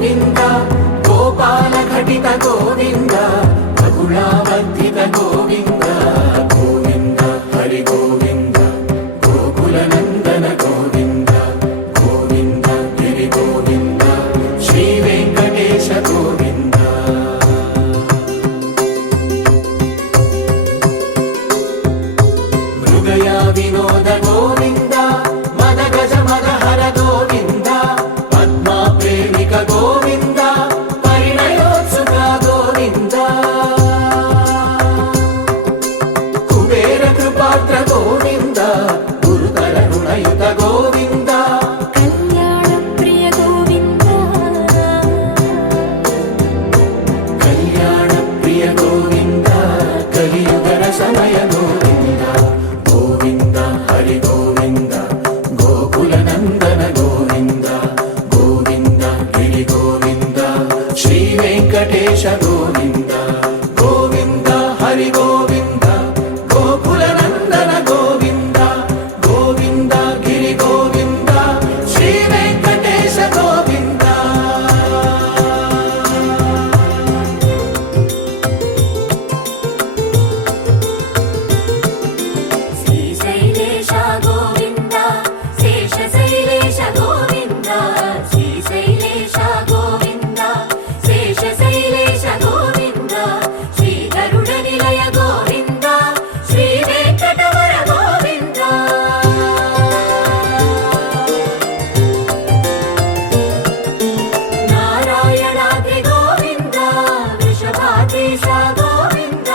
గోవింద గోపాల ఘటిత గోవింద బహుళావర్ధిత గోవింద గోవింద హరి గోవింద గోకుల నందన గోవింద గోవింద గిరి గోవింద శ్రీ వెంకటేశ గోవింద మృగయా వినోద గోవింద మద గజ మదహర గోవింద పద్మా ప్రేమిక గోవింద పరిణయోత్సుక గోవింద కుబేర కృపాత్ర గోవింద గురుతర రుణయుత గోవింద కళ్యాణ ప్రియ గోవింద కళ్యాణ ప్రియ గోవింద కలియుగ సమయ గోవింద గోవింద హరి గోవింద గోకుల నందన గోవింద గోవింద గిరి గోవింద శ్రీ వెంకటేశ గోవింద గోవింద హరి గోవింద గోకుల నందన గోవింద గోవింద గిరి గోవింద శ్రీ వెంకటేశ గోవింద శ్రీశైలేశ గోవింద శేషశైలేశ గోవింద శ్రీశైలేశ గోవింద శేషశైలేశ గోవింద శ్రీ గరుడ నిలయ గోవింద శ్రీ వెంకటవర గోవింద నారాయణాద్రి గోవింద వృషభాద్రీశ గోవింద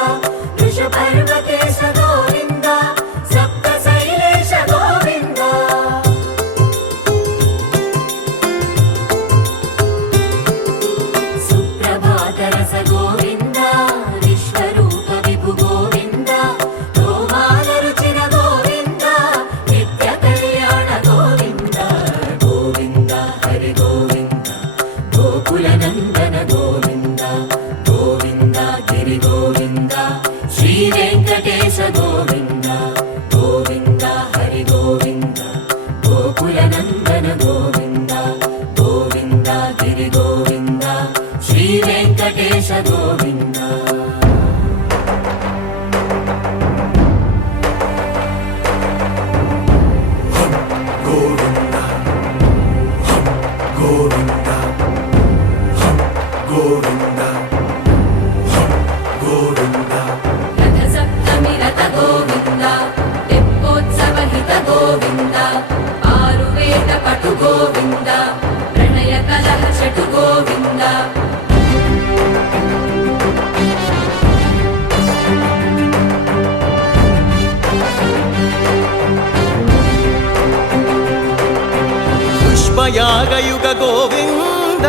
వృషపర్వతేశ గోవింద సప్తశైలేశ గోవింద సుప్రభాతరస గోవింద విశ్వరూప విభు గోవింద గోమాల రుచిర గోవింద నిత్య కళ్యాణ గోవింద గోవింద హరి గోవింద గోకుల నందన గోవింద గోవింద గిరి గోవింద శ్రీ వెంకటేశ గోవింద గోవింద హరి గోవింద గోకుల నందన గోవింద గోవింద గిరి గోవింద శ్రీ వెంకటేశ గోవింద గోవింద గోవింద గోవింద గోవింద రథ సప్తమి రథ గోవింద తెప్పోత్సవ హిత గోవింద ఆరువేద పటు గోవింద ప్రణయ కలహ చటు గోవింద పుష్పయాగయుగ గోవింద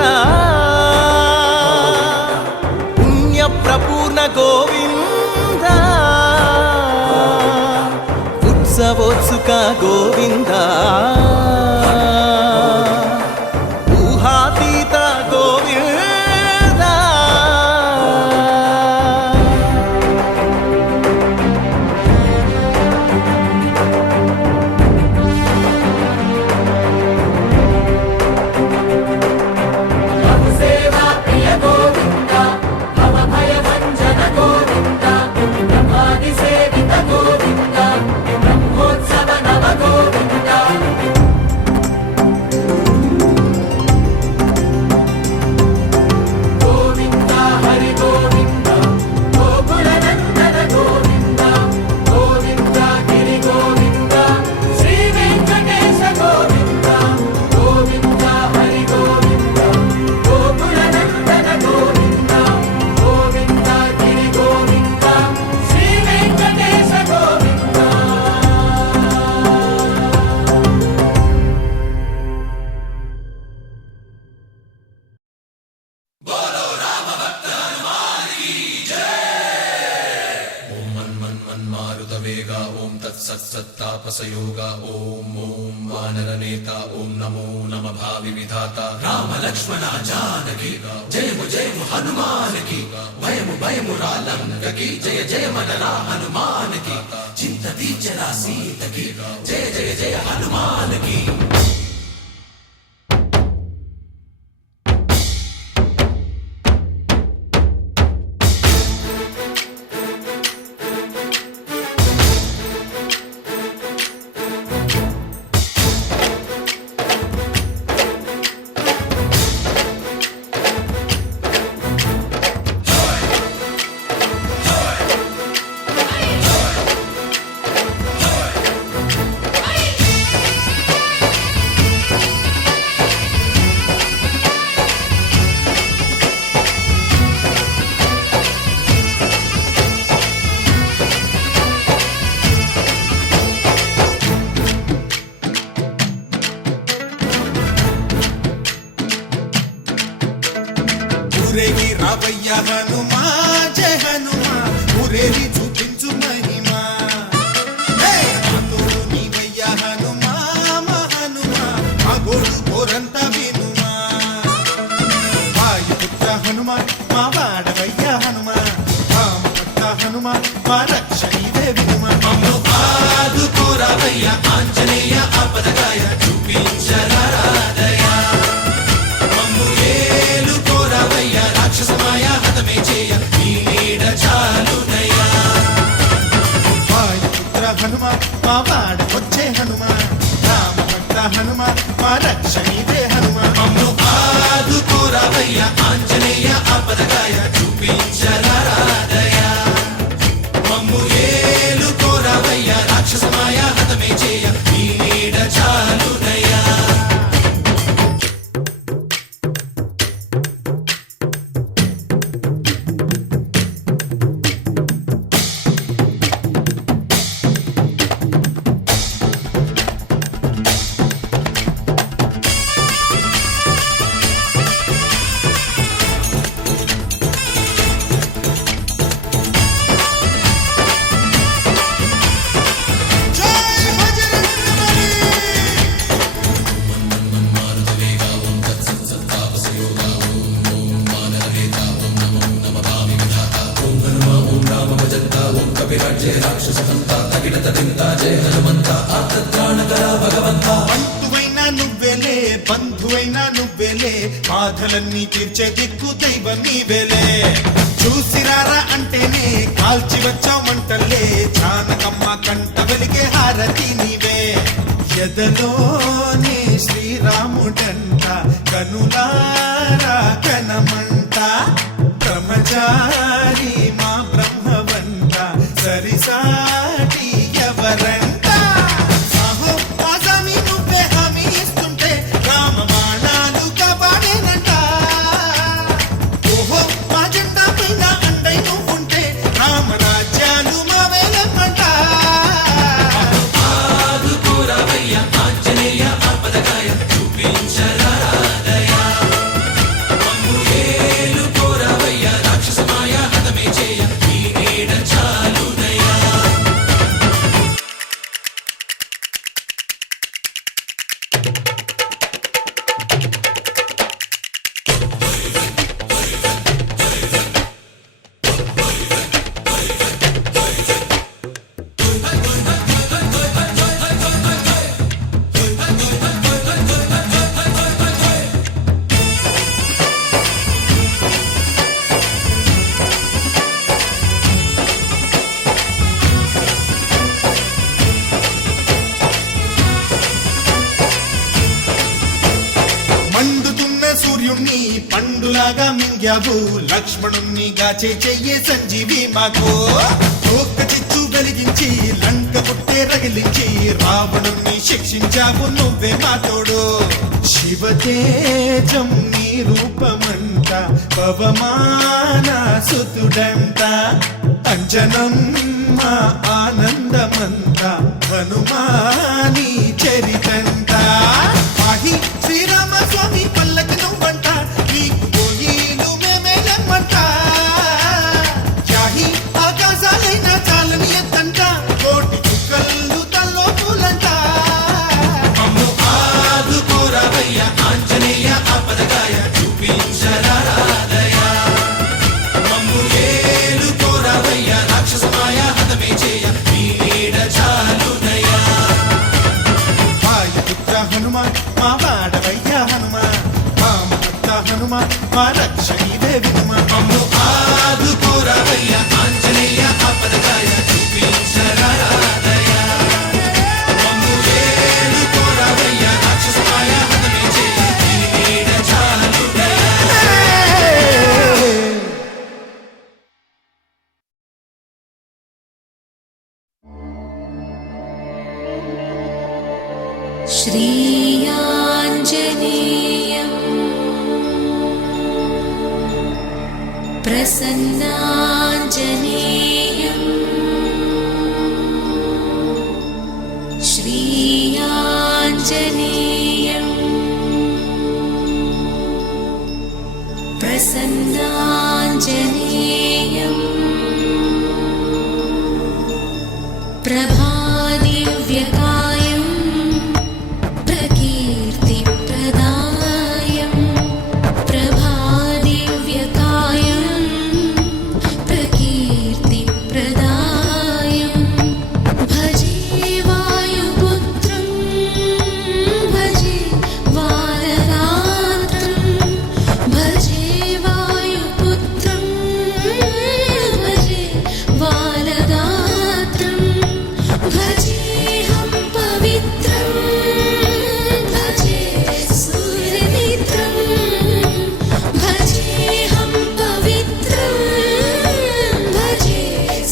పుణ్య ప్రపూర్ణ గోవింద ఉత్సవోత్సుక గోవింద ఊహాతీత గోవింద సేవా ప్రియ గోవింద భవ భయ భంజన గోవింద బ్రహ్మాది సేవిత గోవింద బ్రహ్మోత్సవ నవ గోవింద గోవింద హరి గోవింద గోకుల నందన గోవింద గోవింద గిరి గోవింద శ్రీ వెంకటేశ గోవింద గోవింద హరి గోవింద గోకుల నందన గోవింద గోవింద గిరి గోవింద శ్రీ వెంకటేశ గోవింద ఓం మన్మారుతవేగ ఓం తత్సత్సత్తాపసయోగ ఓం ఓం వానరనేత ఓం నమో నమ భావి విధాత రామ లక్ష్మణ జానకి జయము జయము హనుమానకి భయము భయము రాలంకకి జయ జయ మనరా హనుమానకి చింత తీర్చరా సీతకి జయ జయ జయ హనుమానకి రావయ్య హనుమా జయ హనుమా ఊరేరి చూపించు మహిమా తోడు నీవయ్య హనుమా మా హనుమా మా గోడు కోరంత వినుమా వాయుపుత్ర హనుమా మా వాడవయ్య హనుమా రామభక్త హనుమా మా రక్ష ఇదే వినుమా మమ్ము ఆదుకోరావయ్య ఆంజనేయ ఆపదగాయ చూపించరాదయ మమ్ము ఏలుకోరావయ్య రాక్షసమాయ హతమే చేయ నీ నీడ చాలునయ్యా వాయుపుత్ర హనుమా మా వాడవచ్చే హనుమా రామభక్త హనుమా మా రక్ష ఇదే హనుమా మమ్ము ఆదుకోరావయ్య ఆంజనేయ ఆపదగాయ చూపించరాదయ మమ్ము ఏలుకోరావయ్య రాక్షసమాయ హతమే చేయ నీ నీడ చాలునయ్యా జై బజరంగబలి బంధువైనా నువ్వేలే బంధువైనా నువ్వేలే బాధలన్నీ తీర్చే దిక్కు దైవం నీవేలే చూసిరారా అంటేనే కాల్చి వచ్చామంటలే జానకమ్మ కంట వెలిగే హారతి నీవే ఎదలోనే శ్రీరాముడంట కనులారా కనమంట బ్రహ్మచారి మా బ్రహ్మవంట సరిసాటి ఎవరంట సాహో ఆసామి నువ్వే హామీ ఇస్తుంటే రామ బాణాలు కాపాడేనంట ఓహో మా జెండా పైన అండై నువ్వుంటే రామరాజ్యాలు మా వేలమ్మంట ఆదుకోరావయ్య ఆంజనేయ ఆపదగాయ చూపించరాదయ మమ్ము ఏలుకోరావయ్య రాక్షసమాయ హతమే చేయ నీ నీడ చాలునయ్యా మండుతున్న సూర్యుణ్ణి పండులాగా మింగావు లక్ష్మణుణ్ణి గాచే చెయ్యే సంజీవి మాకు ఒక్క చిచ్చు వెలిగించి లంక పుట్టే రగిలించి రావణుణ్ణి శిక్షించావు నువ్వే మా తోడు శివతేజం నీ రూపమంట పవమాన సుతుడంట అంజనం మా ఆనందమంత హనుమాని చరితంట పాహి శ్రీరామ స్వామి పల్లకి నువ్వంట నీకు పోయిలు మేమేలమ్మంట యాహి ఆకాశాలైన చాలని ఎత్తంట కోటి చుక్కలు తల్లో పూలంట మమ్ము ఆదుకోరావయ్య ఆంజనేయ ఆపదగాయ చూపించరాదయ మమ్ము ఏలుకోరావయ్య రాక్షసమాయ హతమే చేయ నీ నీడ చాలునయ్యా వాయుపుత్ర హనుమా మా వాడవయ్య హనుమా రామభక్త హనుమా మా రక్ష ఇదే వినుమా మమ్ము ఆదుకోరావయ్య ఆంజనేయ ఆపదగాయ చూపించరాదయ మమ్ము ఏలుకోరావయ్య రాక్షసమాయ హతమే చేయ నీ నీడ చాలునయ్యా श्रीयाञ्जनेयम् प्रसन्नाञ्जनेयम् श्रीयाञ्जनेयम् प्रसन्नाञ्जनेयम् प्रभादिव्यकायं प्रकीर्तिप्रदायं प्रभादिव्यकायं प्रकीर्तिप्रदायं भजे वायुपुत्रं भजे वारगात्रं भजे वायुपुत्रं भजे वारगात्रं भजेऽहं पवित्रं भजे सूर्यमित्रं भजेऽहं पवित्रं भजे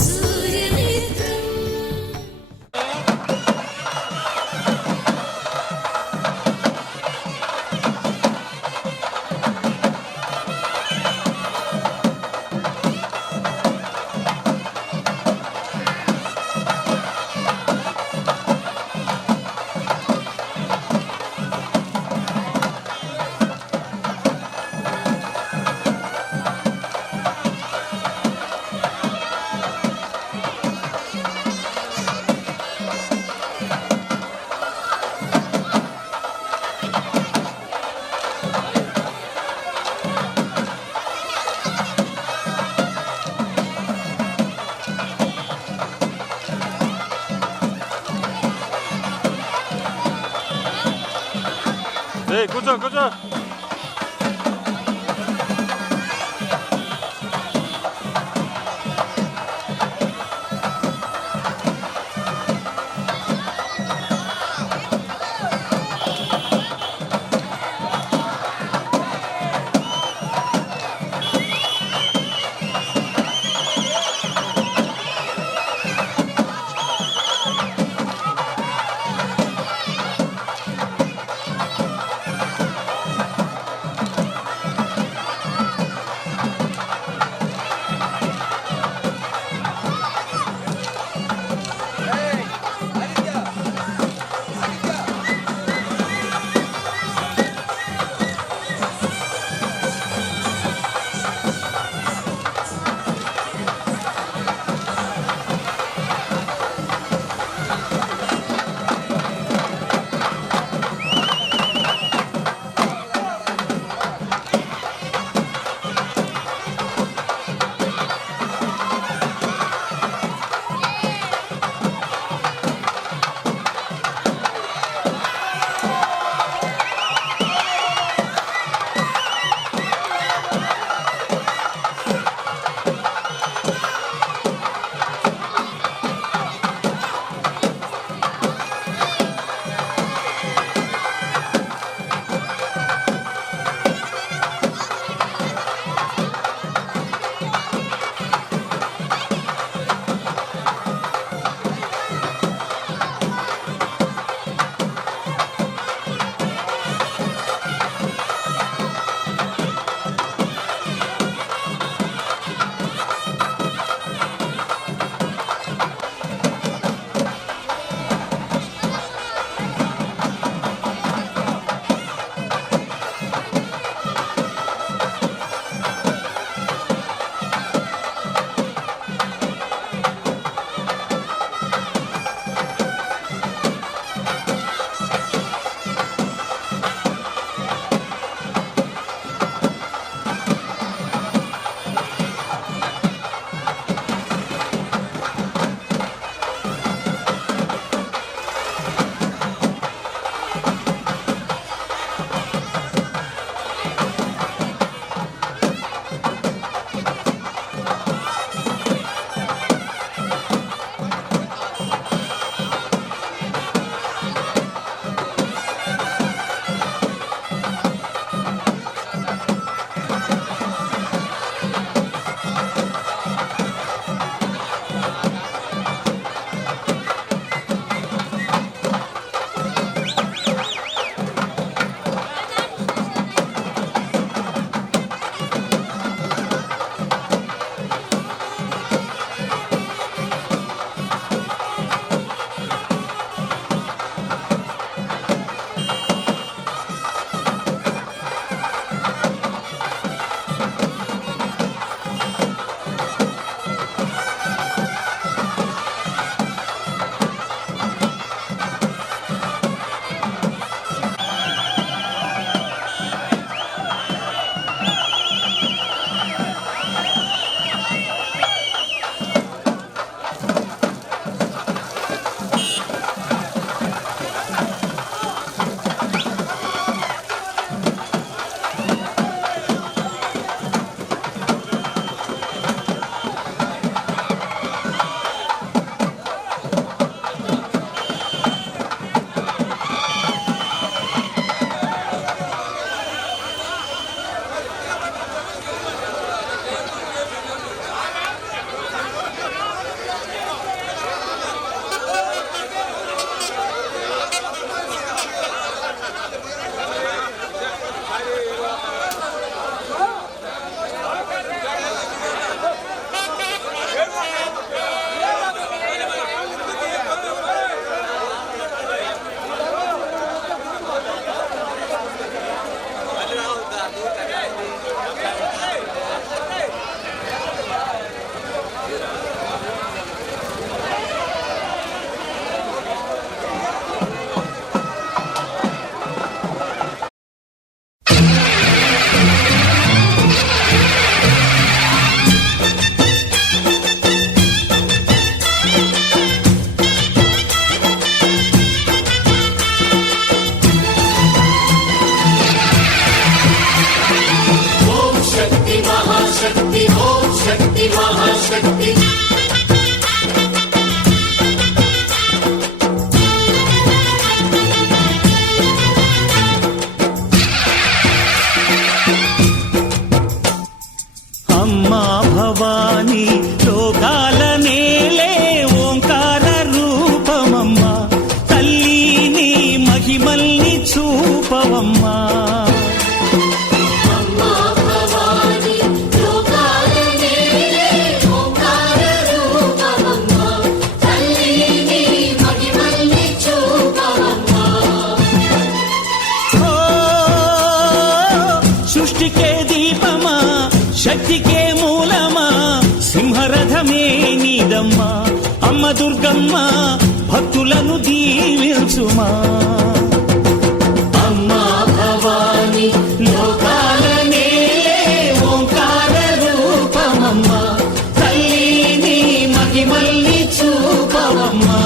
सूर्यमित्रम् కూర్చో కూర్చో అమ్మ దుర్గమ్మ భక్తులను దీవించుమా. అమ్మా భవాని లోకాల నేలే ఓంకార రూపమమ్మ, తల్లిని మహిమల్ని చూపవమ్మా.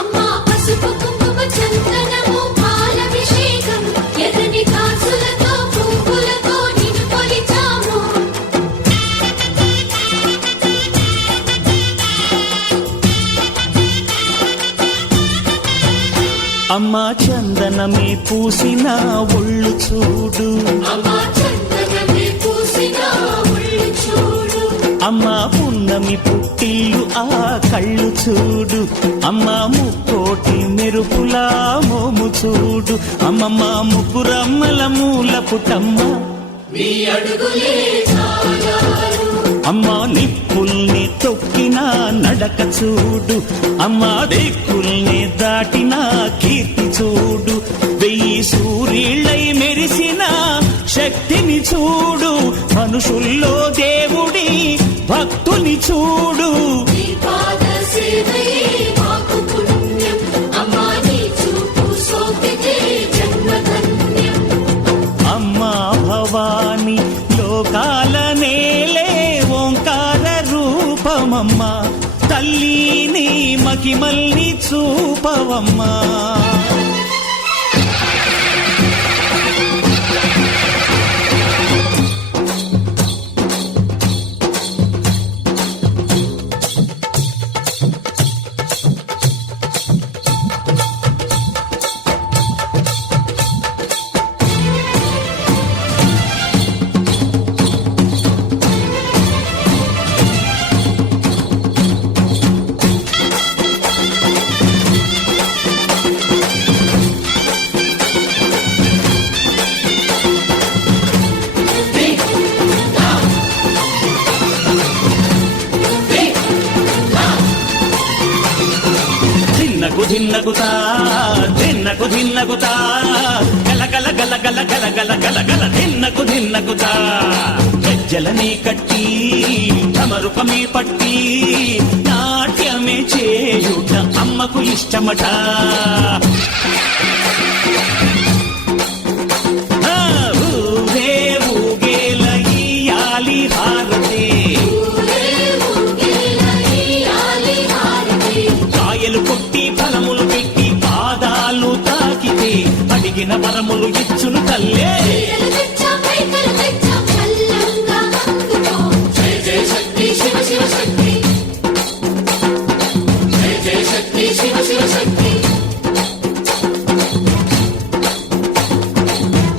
అమ్మా పసుపు కుంకుమ చందనము పాలభిషేకం ఎర్రని కాసులతో పువ్వులతో నిన్ను కొలిచాము. అమ్మా చందనమే పూసిన ఒళ్ళు చూడు, అమ్మా చందనమే పూసిన ఒళ్ళు చూడు. అమ్మా పున్నమి పుట్టిల్లు ఆ కళ్ళు చూడు, అమ్మా ముక్కోటి మెరుపులా మోము చూడు. అమ్మమ్మ ముగ్గురమ్మల మూల పుటమ్మ, నీ అడుగులే చాలారు. అమ్మా నిప్పుల్ని తొక్కిన నడక చూడు, అమ్మా దిక్కుల్ని దాటిన కీర్తి చూడు. 1000 సూర్యుళ్ళై మెరిసిన శక్తిని చూడు, మనుషుల్లో దేవుడి భక్తుని చూడు. నీ పాద సేవయే మాకు పుణ్యం, అమ్మా నీ చూపు సోకితే జన్మధన్యం. అమ్మా భవాని లోకాల నేలే ఓంకార రూపమమ్మ, తల్లిని మహిమల్ని చూపవమ్మా. ధిన్నకు ధిన్నకుతా ధిన్నకు ధిన్నకుతా గల గల గల గల గల గల గల గల ధిన్నకు ధిన్నకుతా. గజ్జలనే కట్టి ఢమరుకమే పట్టి నాట్యమే చేయుట అమ్మకు ఇష్టమట. ఊరే ఊగేల ఇయ్యాలి హారతే, కాయలు కొట్టి ఫలములు పెట్టి పాదాలు తాకితే అడిగిన వరములు ఇచ్చును తల్లే. కైకలు తెచ్చాం, కైకలు తెచ్చాం, చల్లంగా అందుకో. జయ జయ శక్తి శివ శివ శక్తి, జయ జయ శక్తి శివ శివ శక్తి.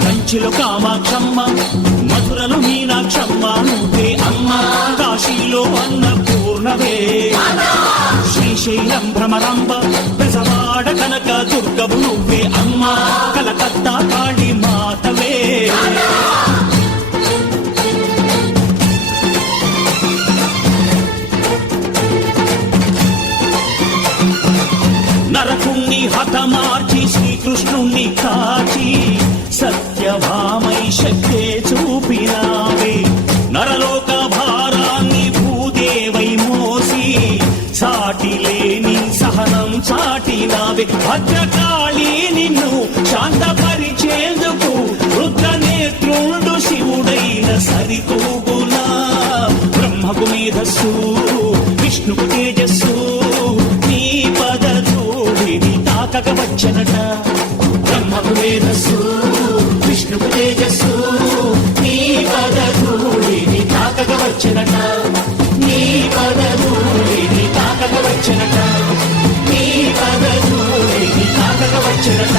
కంచిలో కామాక్షమ్మ, మధురలో మీనాక్షమ్మ నువ్వే అమ్మ, కాశీలో అన్నపూర్ణవే, శ్రీశైలం భ్రమరాంబ, బెజవాడ కనక దుర్గవు నువ్వే అమ్మ, కలకత్తా కాళీ మాతవే. నరకుణ్ణి హతమార్చి శ్రీకృష్ణుణ్ణి కాచి సత్యభామై శక్తే చూపినావే. నరలోక భారాన్ని భూదేవై మోసి సాటి లేని సహనం చాటినావే. భద్రకాళి నిన్ను శాంతపరిచేందుకు రుద్రనేత్రుండు శివుడైన సరితూగునా. బ్రహ్మకు మేధస్సు విష్ణుకు తేజస్సు, నీ పద ధూళిని తాకక వచ్చనట. బ్రహ్మకు మేధస్సు విష్ణుకు తేజస్సు, నీ పద ధూళిని తాకక వచ్చనట. నీ పద ధూళిని తాకక వచ్చనట. నీ పద ధూళిని తాకక వచ్చనట.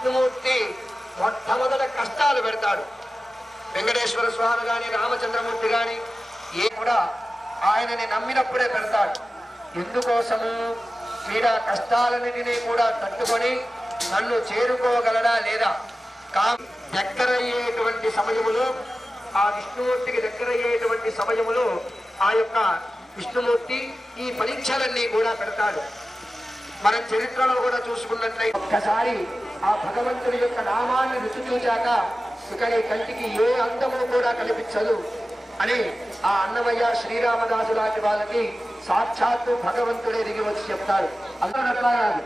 విష్ణుమూర్తి మొట్టమొదట కష్టాలు పెడతాడు. వెంకటేశ్వర స్వామి గాని రామచంద్రమూర్తి గాని ఏ కూడా ఆయనని నమ్మినప్పుడే పెడతాడు. ఎందుకోసము? వీడ కష్టాలన్నిటినీ కూడా తట్టుకొని నన్ను చేరుకోగలడా లేదా? దగ్గరయ్యేటువంటి సమయములో, ఆ విష్ణుమూర్తికి దగ్గరయ్యేటువంటి సమయములో ఆ యొక్క విష్ణుమూర్తి ఈ పరీక్షలన్నీ కూడా పెడతాడు. మనం చరిత్రలో కూడా చూసుకున్నట్లయితే ఒక్కసారి ఆ భగవంతుని యొక్క నామాన్ని రుచి చూచాక ఇక నీ కంటికి ఏ అందము కూడా కనిపించదు అని ఆ అన్నమయ్య శ్రీరామదాసు లాంటి వాళ్ళకి సాక్షాత్తు భగవంతుడే దిగి వచ్చి చెప్తారు. అందరట్లా కాదు,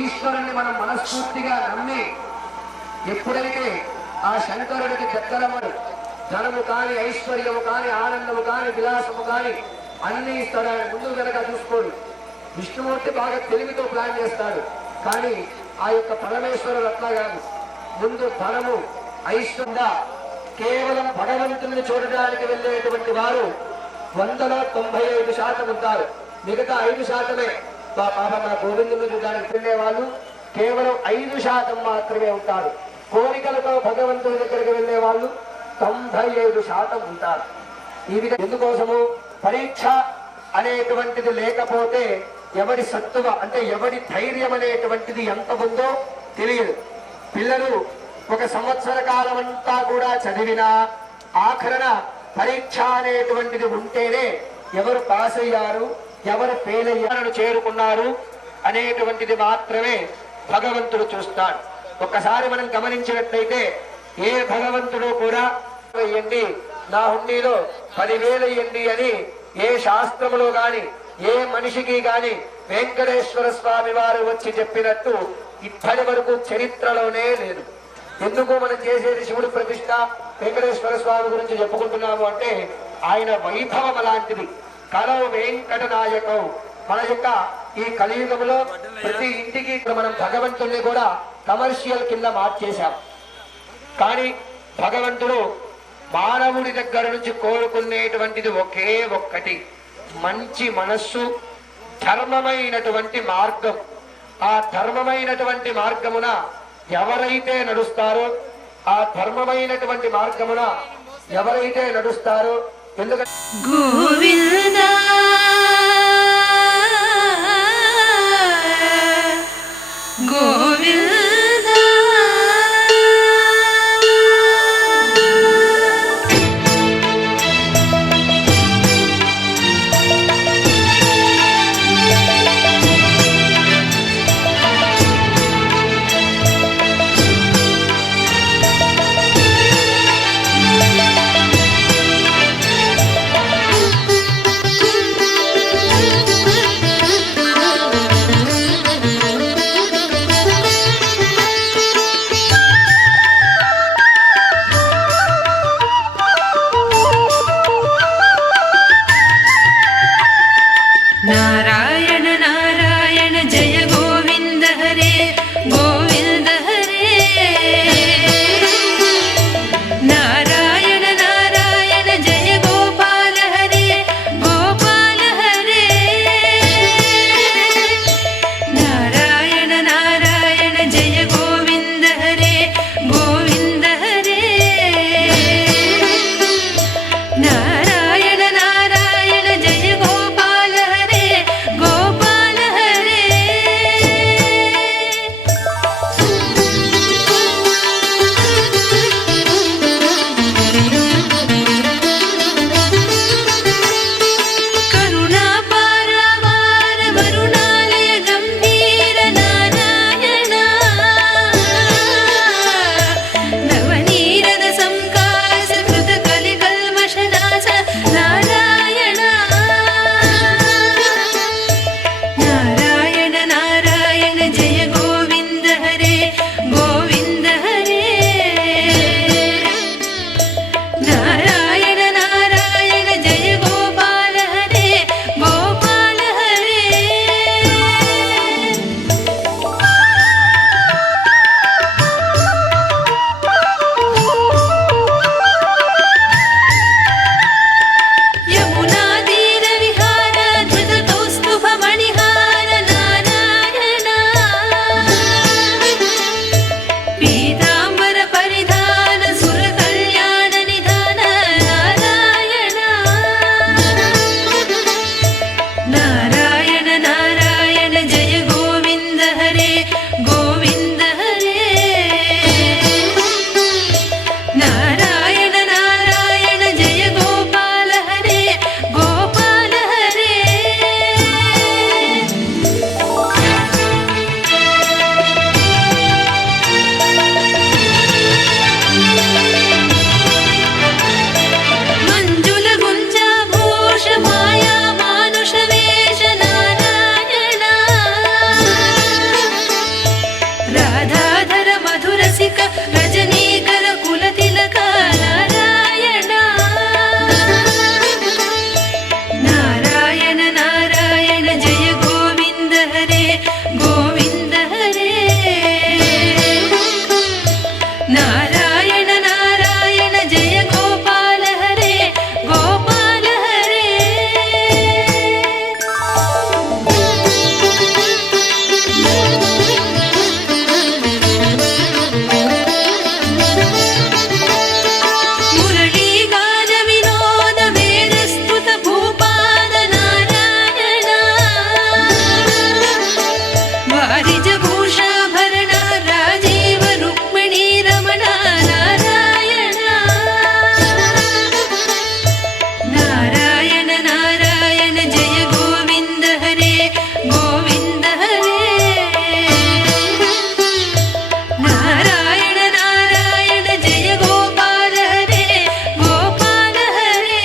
ఈశ్వరుణ్ణి మనం మనస్ఫూర్తిగా నమ్మి ఎప్పుడైతే ఆ శంకరుడికి దగ్గరమని ధనము కాని, ఐశ్వర్యము కాని, ఆనందము కాని, విలాసము కాని అన్ని ఇస్తాడు. ఆయన ముందు కనుక చూసుకోడు. విష్ణుమూర్తి బాగా తెలివితో ప్లాన్ చేస్తాడు. కానీ ఆ యొక్క పరమేశ్వరుడు అట్లా కాదు. ముందు ధనము, ఐశ్వర్య, కేవలం భగవంతుని చూడడానికి వెళ్ళేటువంటి వారు 195% ఉంటారు. మిగతా 5% మన గోవిందుని చూడడానికి వెళ్ళే వాళ్ళు కేవలం 5% మాత్రమే ఉంటారు. కోరికలతో భగవంతుని దగ్గరికి వెళ్ళే వాళ్ళు 95% ఉంటారు. ఈ విధంగా ఎందుకోసము? పరీక్ష అనేటువంటిది లేకపోతే ఎవరి సత్తువ అంటే ఎవరి ధైర్యం అనేటువంటిది ఎంత ఉందో తెలియదు. పిల్లలు 1 సంవత్సర కాలం అంతా కూడా చదివినా ఆఖరణ పరీక్ష అనేటువంటిది ఉంటేనే ఎవరు పాస్ అయ్యారు, ఎవరు ఫెయిల్ అయ్యారు, చేరుకున్నారు అనేటువంటిది మాత్రమే భగవంతుడు చూస్తాడు. ఒక్కసారి మనం గమనించినట్లయితే ఏ భగవంతుడు కూడా వెయ్యండి, నా హుండీలో 10,000 వెయ్యండి అని ఏ శాస్త్రములో గాని ఏ మనిషికి గాని వెంకటేశ్వర స్వామి వారు వచ్చి చెప్పినట్టు ఇప్పటి వరకు చరిత్రలోనే లేదు. ఎందుకు మనం చేసేది శివుడు ప్రతిష్ట, వెంకటేశ్వర స్వామి గురించి చెప్పుకుంటున్నాము అంటే ఆయన వైభవం అలాంటిది. కలౌ వెంకట నాయకం. మన యొక్క ఈ కలియుగంలో ప్రతి ఇంటికి మనం భగవంతుణ్ణి కూడా కమర్షియల్ కింద మార్చేశాం. కానీ భగవంతుడు మానవుడి దగ్గర నుంచి కోరుకునేటువంటిది ఒకే ఒక్కటి, మంచి మనస్సు, ధర్మమైనటువంటి మార్గం. ఆ ధర్మమైనటువంటి మార్గమున ఎవరైతే నడుస్తారో, ఆ ధర్మమైనటువంటి మార్గమున ఎవరైతే నడుస్తారో, ఎందుకంటే గోవిందా గోవిందా भूषाभरण राजीव रुक्मिणी रमण नारायण नारायण नारायण जय गोविन्द हरे गोविन्द हरे नारायण नारायण जय गोपाल हरे गोपाल हरे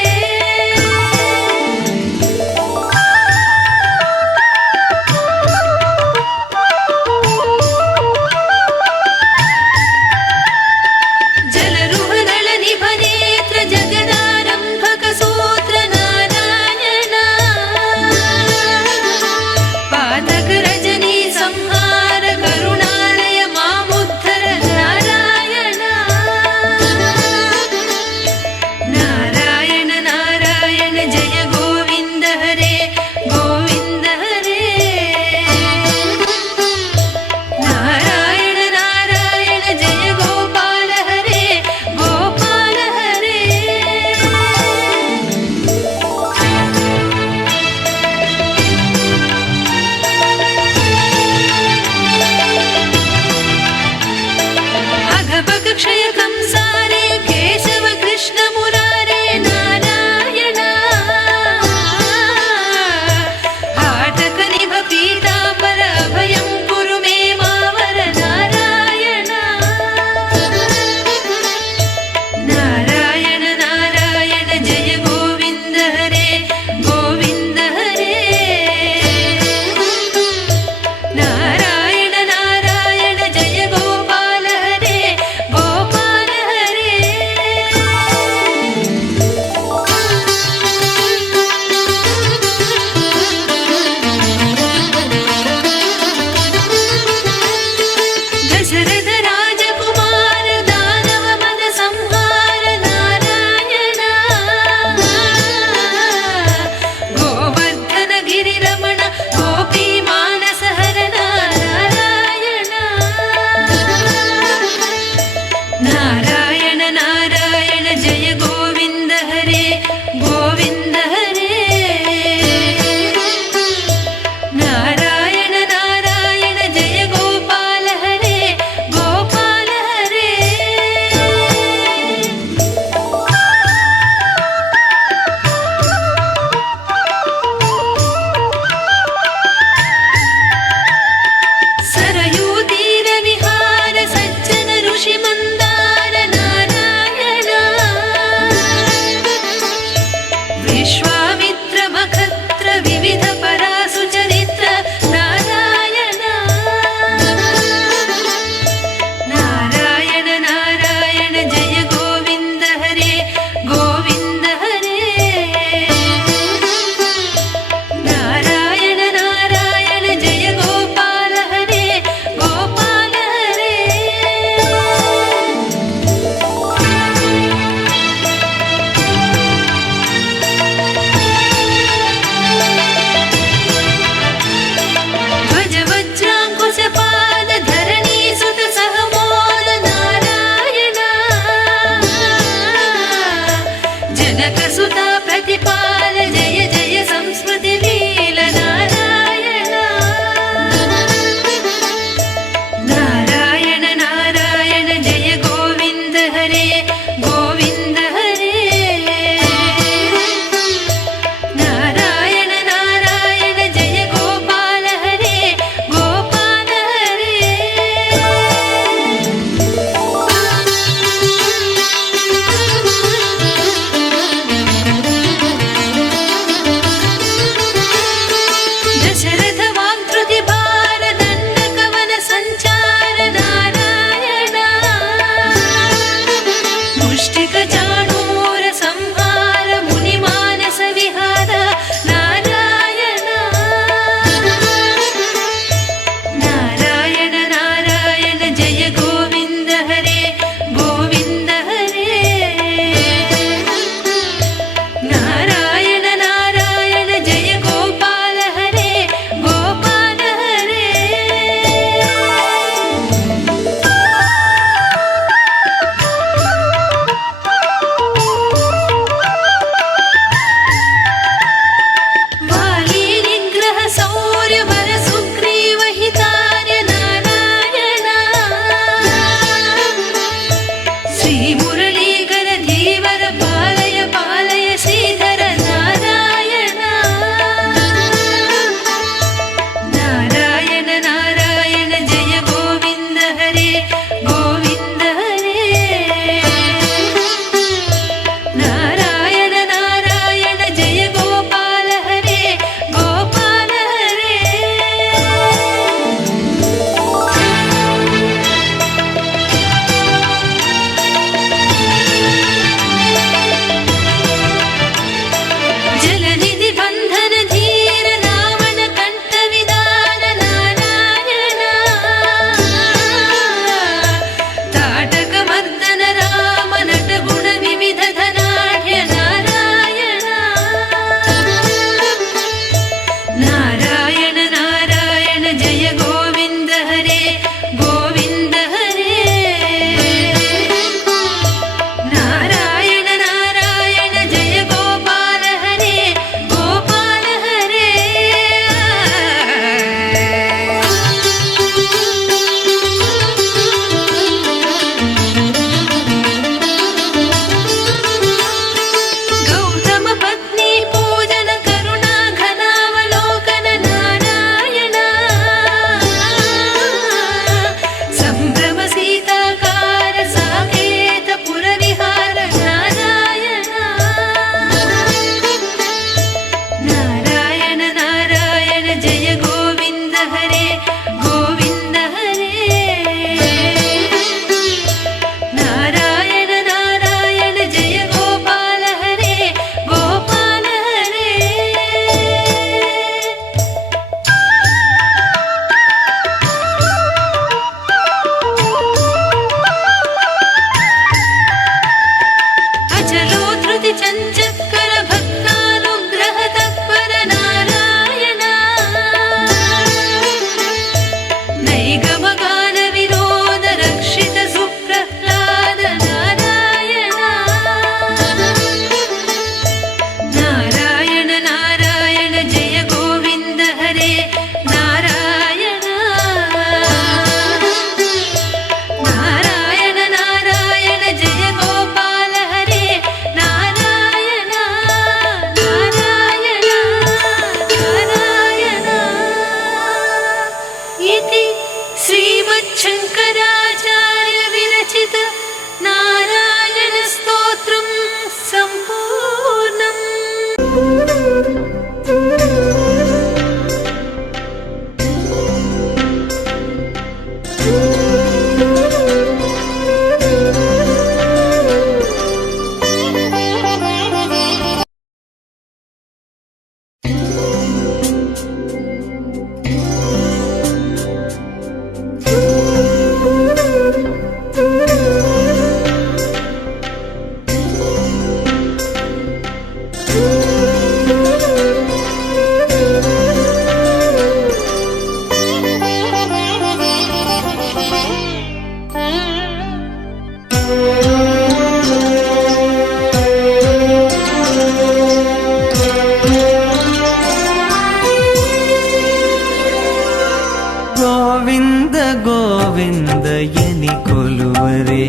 ಗೋವಿಂದಯನಿ ಕೊಲುವರೆ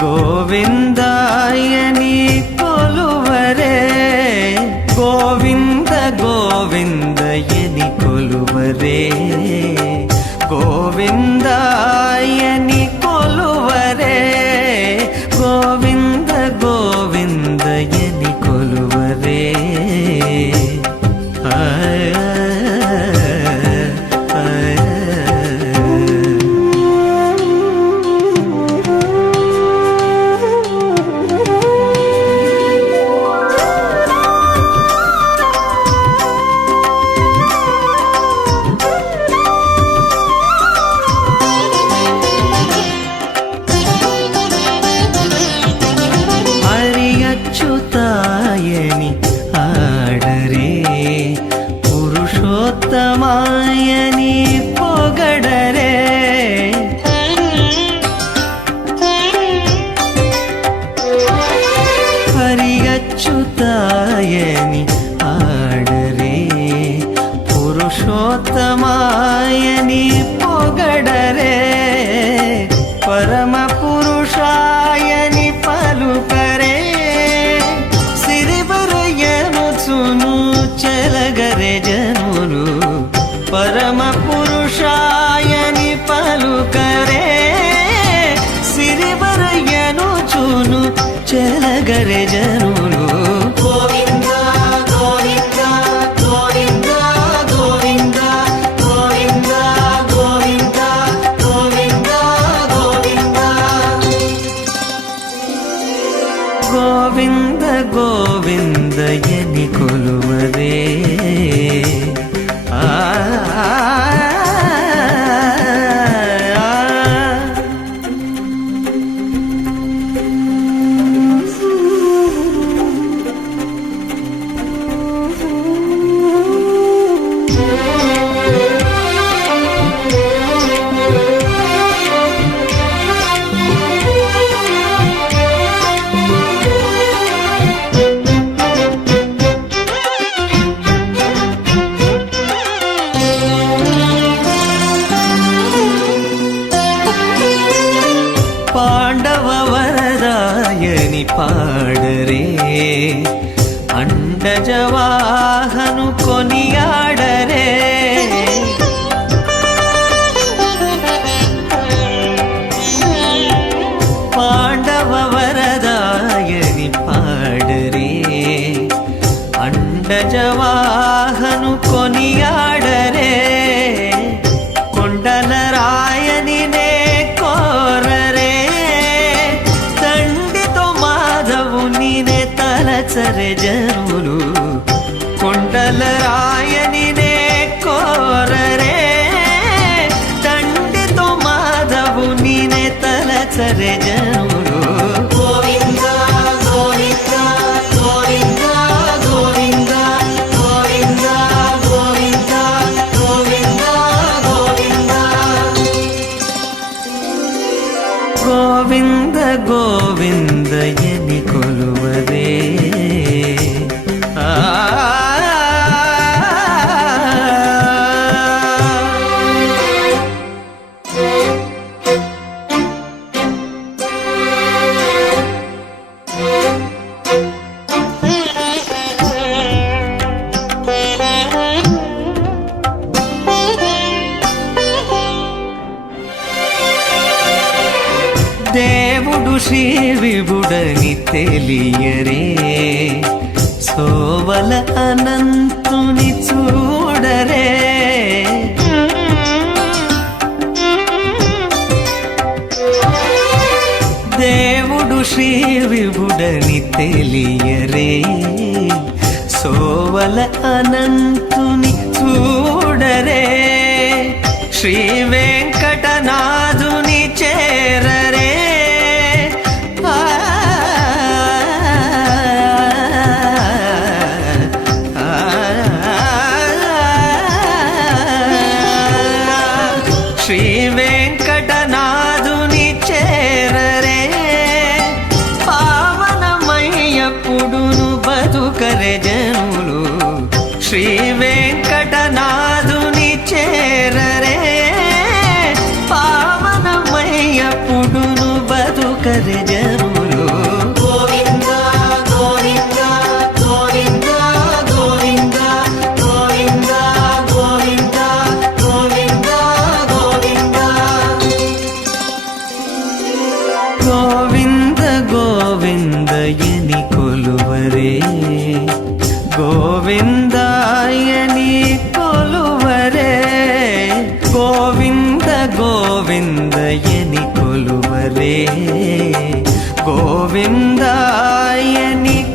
ಗೋವಿಂದಾಯನಿ ಕೊಲುವರೆ ಗೋವಿಂದ ಗೋವಿಂದಯನಿ ಕೊಲುವರೆ ಗೋವಿಂದಾಯನಿ ಕೊಲುವರೆ ಗೋವಿಂದ ಗೋವಿಂದಯನಿ ಕೊಲುವರೆ ಹರಿಯಚ್ಯುತಾಯನಿ ಆಡರೆ ಪುರುಷೋತ್ತಮಾಯನಿ ಪೊಗಡರೆ ಹರಿಯಚ್ಯುತಾಯನಿ ಆಡರೆ ಪುರುಷೋತ್ತಮಾಯನಿ ಪೊಗಡರೆ ಪರಮ ಪುರುಷಾಯನಿ ಪಲುಕರೆ ಸಿರಿಬರಯನು ಸುನು ಚಲಗರೆ ಜನುರು ಪರಮ ಪುರುಷಾಯನಿ ಪಲುಕರೆ ಸಿರಿಬರಯನು ಚುನು ಚಲಗರೆ ಜನುರು ಗೋವಿಂದ ಗೋವಿಂದ ಗೋವಿಂದ ಗೋವಿಂದ ಗೋವಿಂದ ಗೋವಿಂದ ಗೋವಿಂದ ಗೋವಿಂದ ಗೋವಿಂದ ಗೋವಿಂದಯನಿ ಕೊಲುವರೆ ಪಾಂಡವ ವರದಾಯನಿ ಪಾಡರೆ ಅಂಡಜವಾಹನು ಕೊನಿಯಾಡರೆ ಪಾಂಡವ ವರದಾಯನಿ ಪಾಡರೆ ಅಂಡಜವಾಹನು ಕೊನಿಯಾಡರೆ ಕೊಂಡಲರಾಯನಿನೇ ಕೋರರೆ ದಂಡಿತು ಮಾಧವು ನೀನೆ ತಲಚರೆ ಜನುಲು ಕೊಂಡಲರಾಯನಿನೇ ಕೋರರೆ ದಂಡಿತು ಮಾಧವು ನೀನೆ ತಲಚರೆ ಜನುಲು ಗೋವಿಂದ ಗೋವಿಂದ ಗೋವಿಂದ ಗೋವಿಂದ ಗೋವಿಂದ ಗೋವಿಂದ ಗೋವಿಂದ ಗೋವಿಂದ ಗೋವಿಂದ ಗೋವಿಂದಯನಿ ಕೊಲುವರೆ దేవుడు శ్రీ విభుడని తెలియరే సోవల అనంతుని చూడరే దేవుడు శ్రీ విభుడని తెలియరే సోవల అనంతుని చూడరే శ్రీ వెంకటనాథుని చేరరే శ్రీ వెంకటనాథుని చేరరే పావనమయ్యప్పుడును బతుకరే జనులు శ్రీ వెంకటనాథుని చేరరే పా ಗೋವಿಂದಯನಿ ಕೊಲುವರೇ ಗೋವಿಂದಯನಿ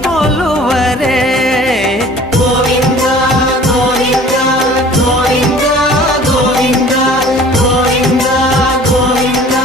ಕೊಲುವರೇ Govinda Govinda Govinda Govinda Govinda Govinda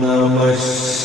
Namah Namah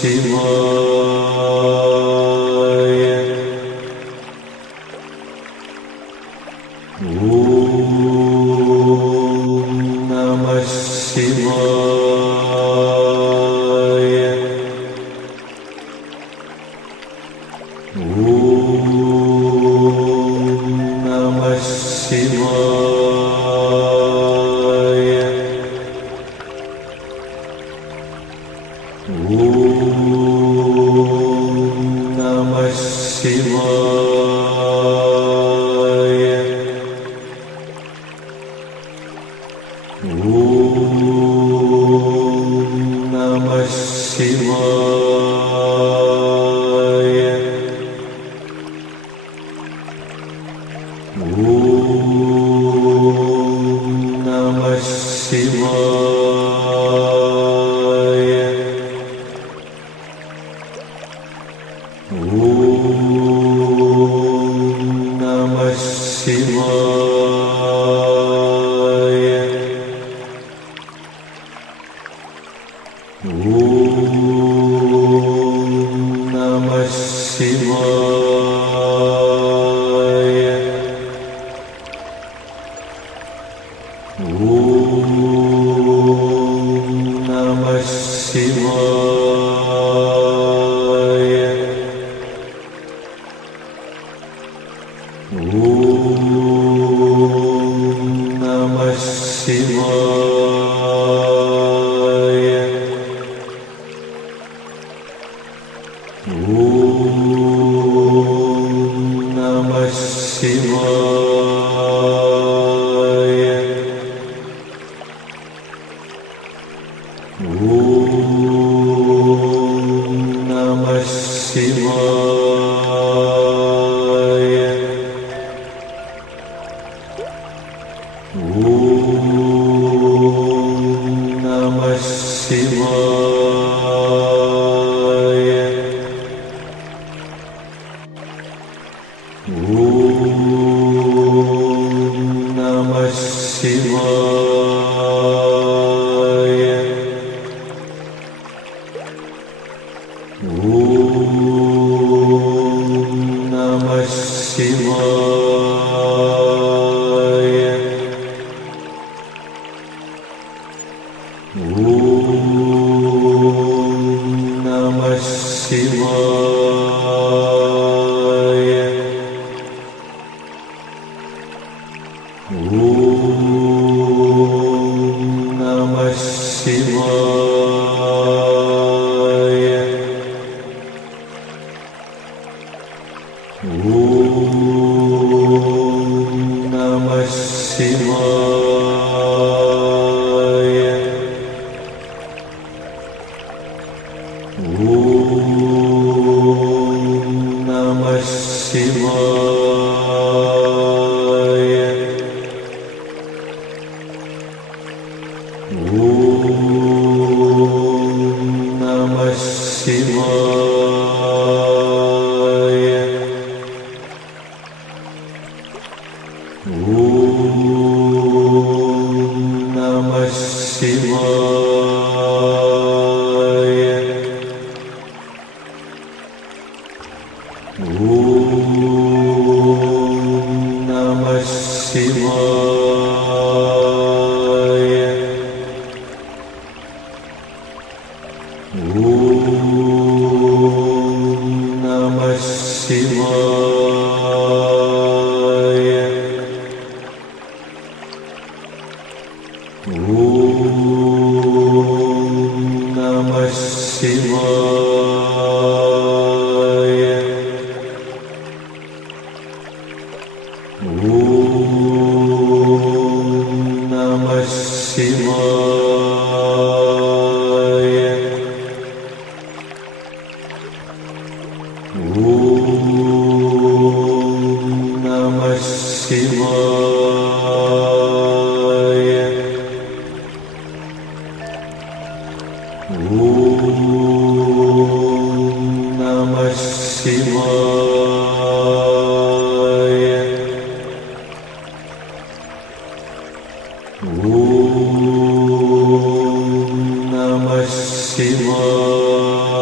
Shivaya.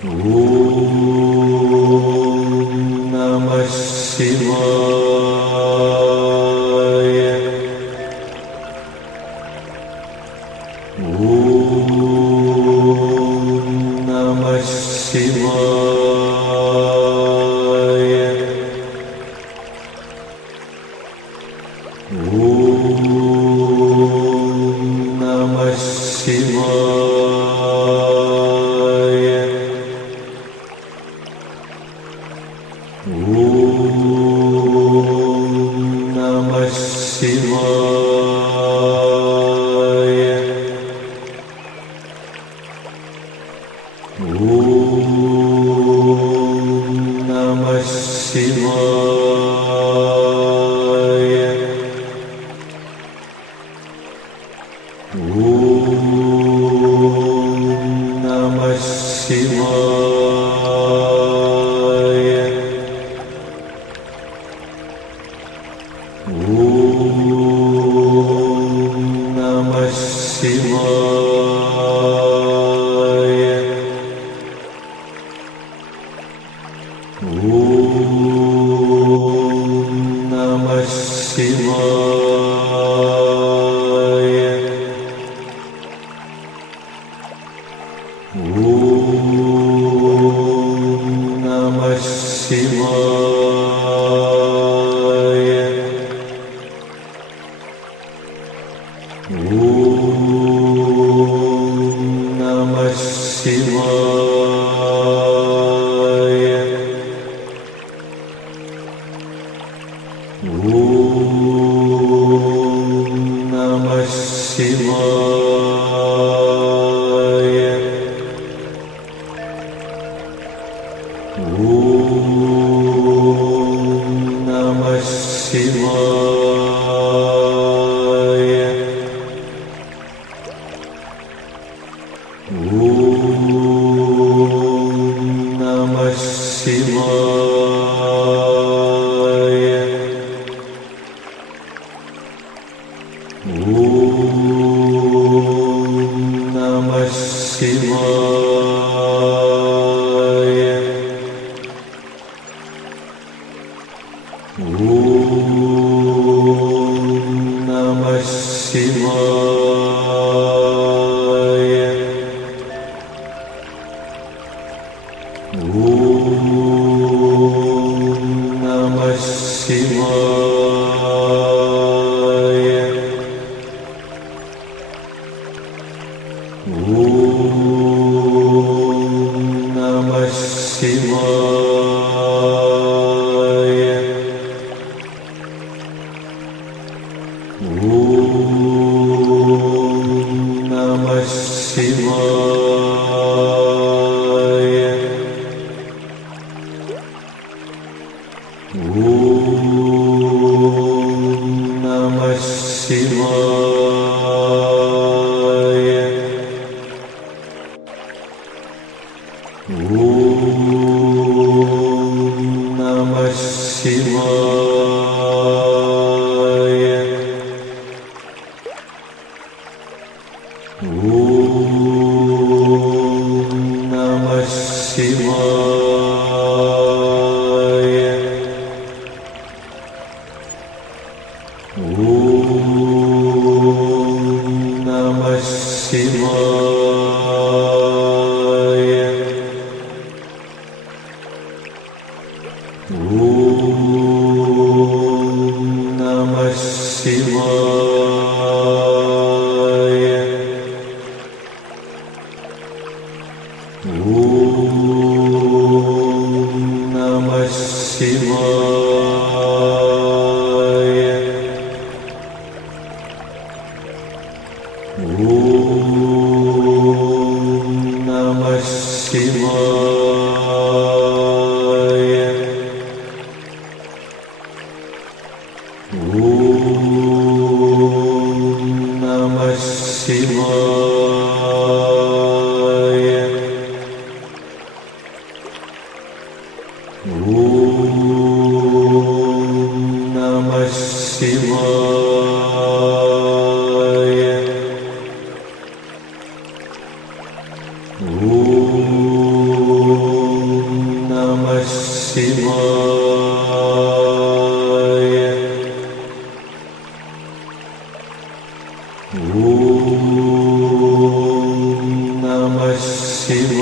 Om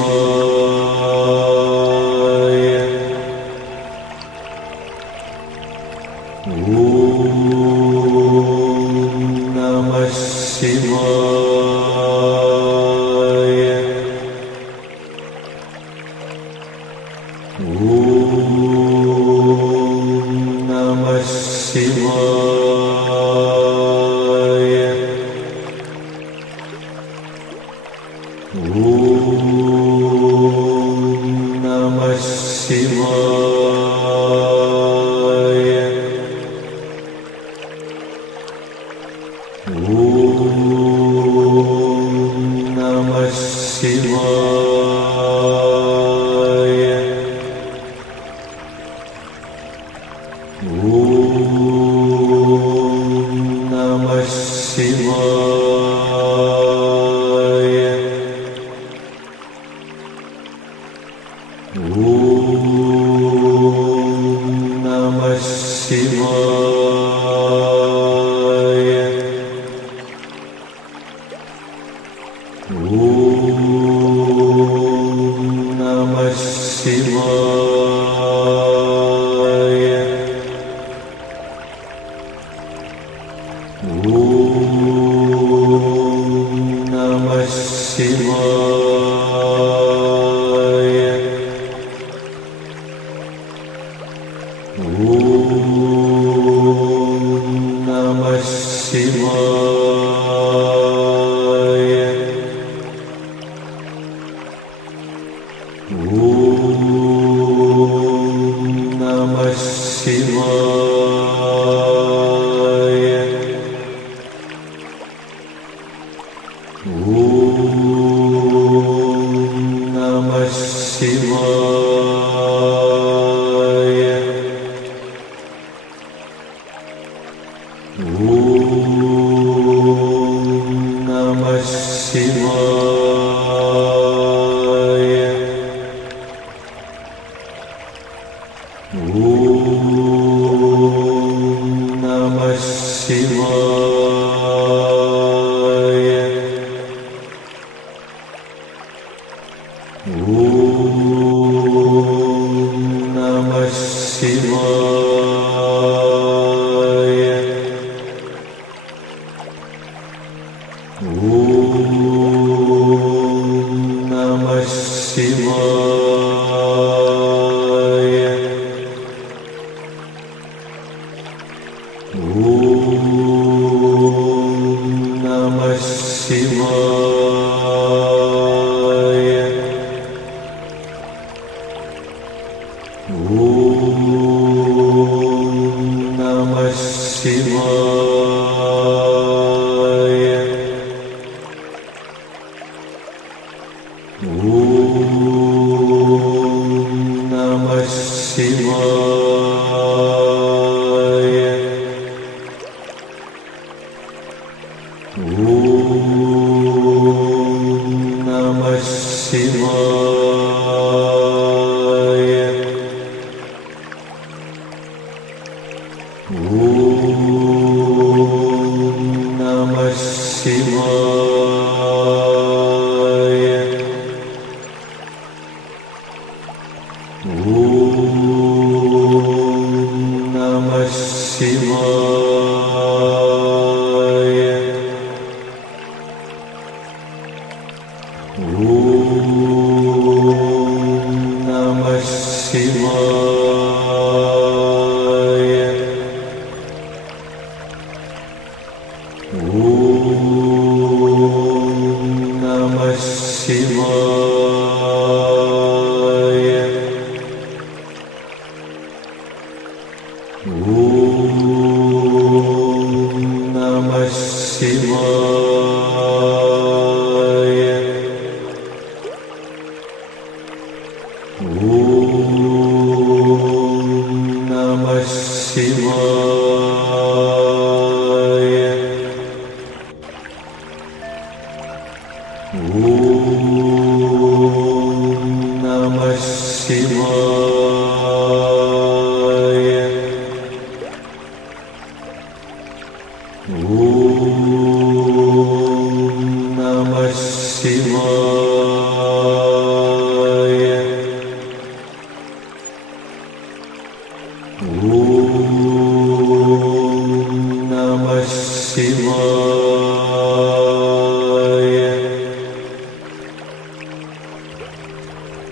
Namah Shivaya.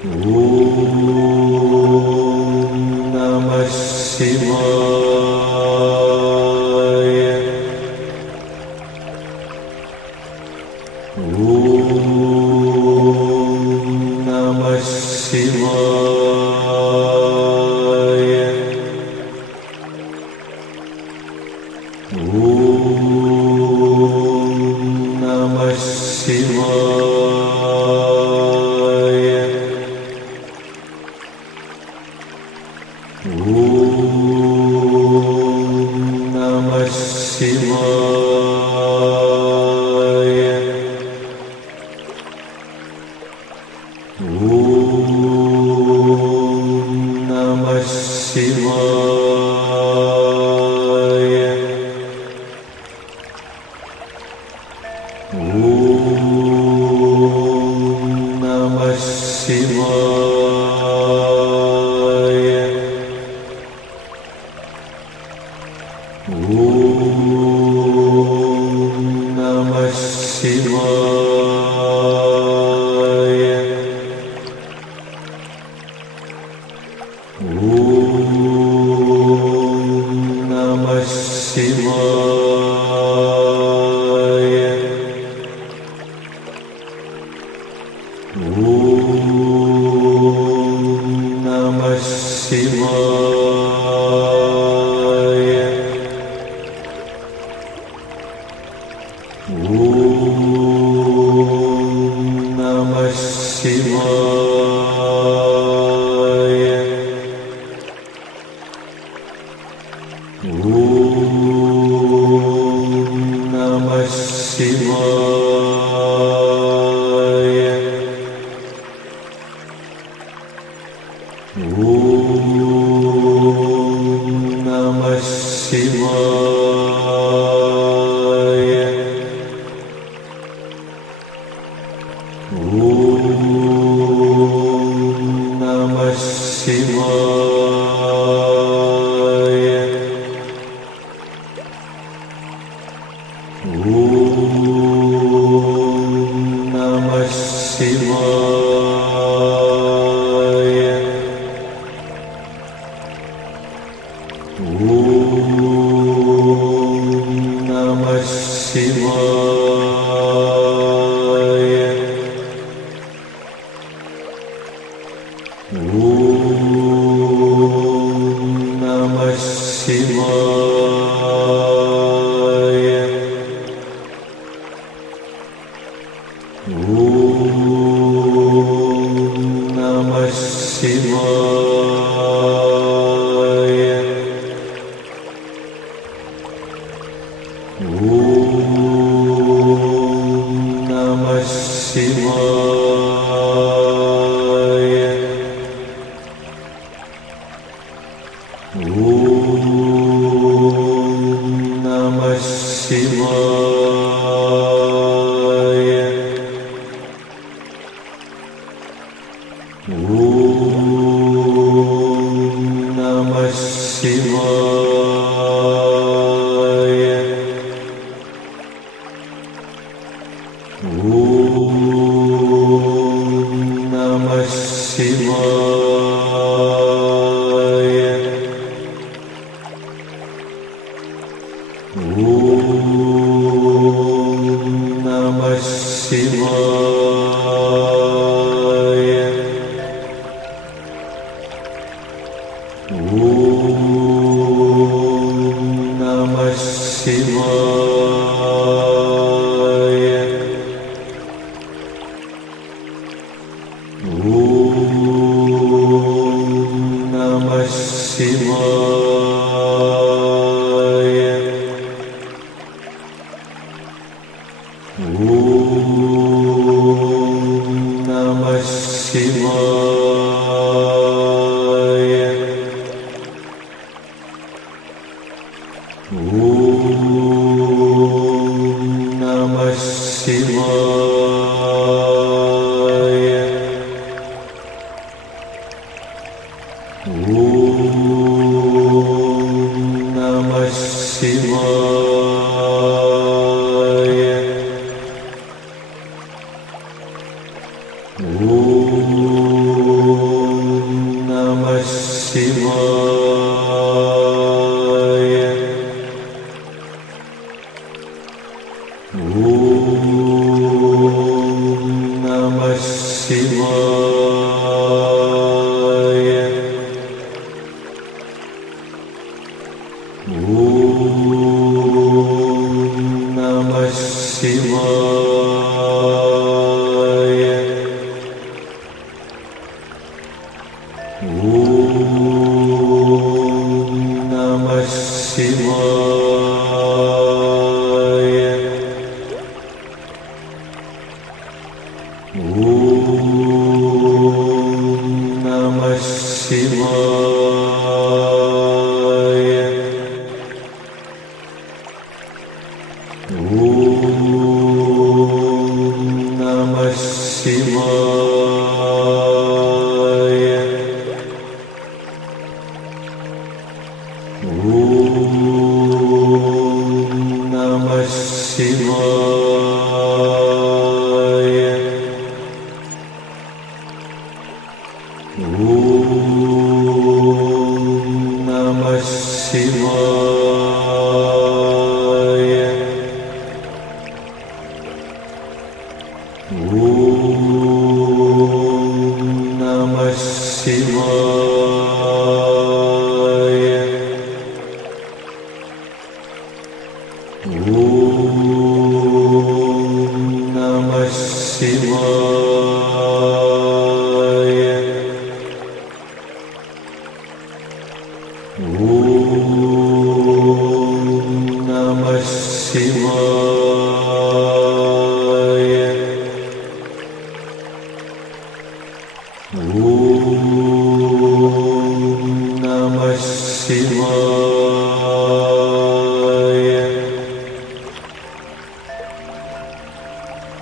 Om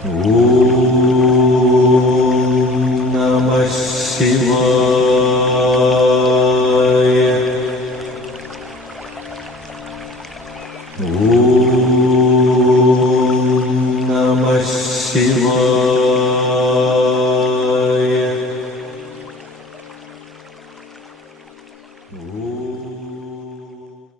Om